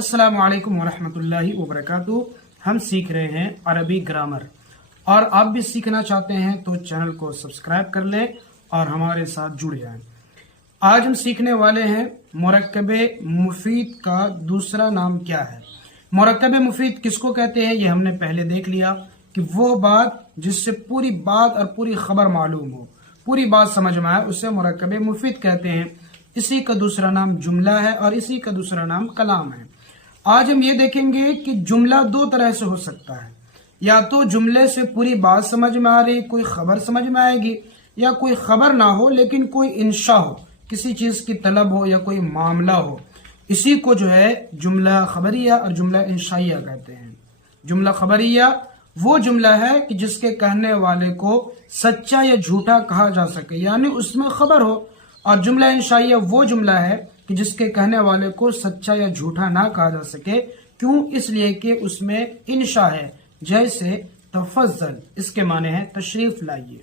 السلام علیکم ورحمۃ اللہ وبرکاتہ۔ ہم سیکھ رہے ہیں عربی گرامر، اور آپ بھی سیکھنا چاہتے ہیں تو چینل کو سبسکرائب کر لیں اور ہمارے ساتھ جڑ جائیں۔ آج ہم سیکھنے والے ہیں مرکب مفید کا دوسرا نام کیا ہے۔ مرکب مفید کس کو کہتے ہیں یہ ہم نے پہلے دیکھ لیا کہ وہ بات جس سے پوری بات اور پوری خبر معلوم ہو، پوری بات سمجھ میں آئے، اسے مرکب مفید کہتے ہیں۔ اسی کا دوسرا نام جملہ ہے اور اسی کا دوسرا نام کلام ہے۔ آج ہم یہ دیکھیں گے کہ جملہ دو طرح سے ہو سکتا ہے، یا تو جملے سے پوری بات سمجھ میں آ رہی، کوئی خبر سمجھ میں آئے گی، یا کوئی خبر نہ ہو لیکن کوئی انشاء ہو، کسی چیز کی طلب ہو یا کوئی معاملہ ہو، اسی کو جو ہے جملہ خبریہ اور جملہ انشائیہ کہتے ہیں۔ جملہ خبریہ وہ جملہ ہے کہ جس کے کہنے والے کو سچا یا جھوٹا کہا جا سکے، یعنی اس میں خبر ہو، اور جملہ انشائیہ وہ جملہ ہے کہ جس کے کہنے والے کو سچا یا جھوٹا نہ کہا جا سکے۔ کیوں؟ اس لیے کہ اس میں انشاء ہے، جیسے تفضل، اس کے معنی ہے تشریف لائیے۔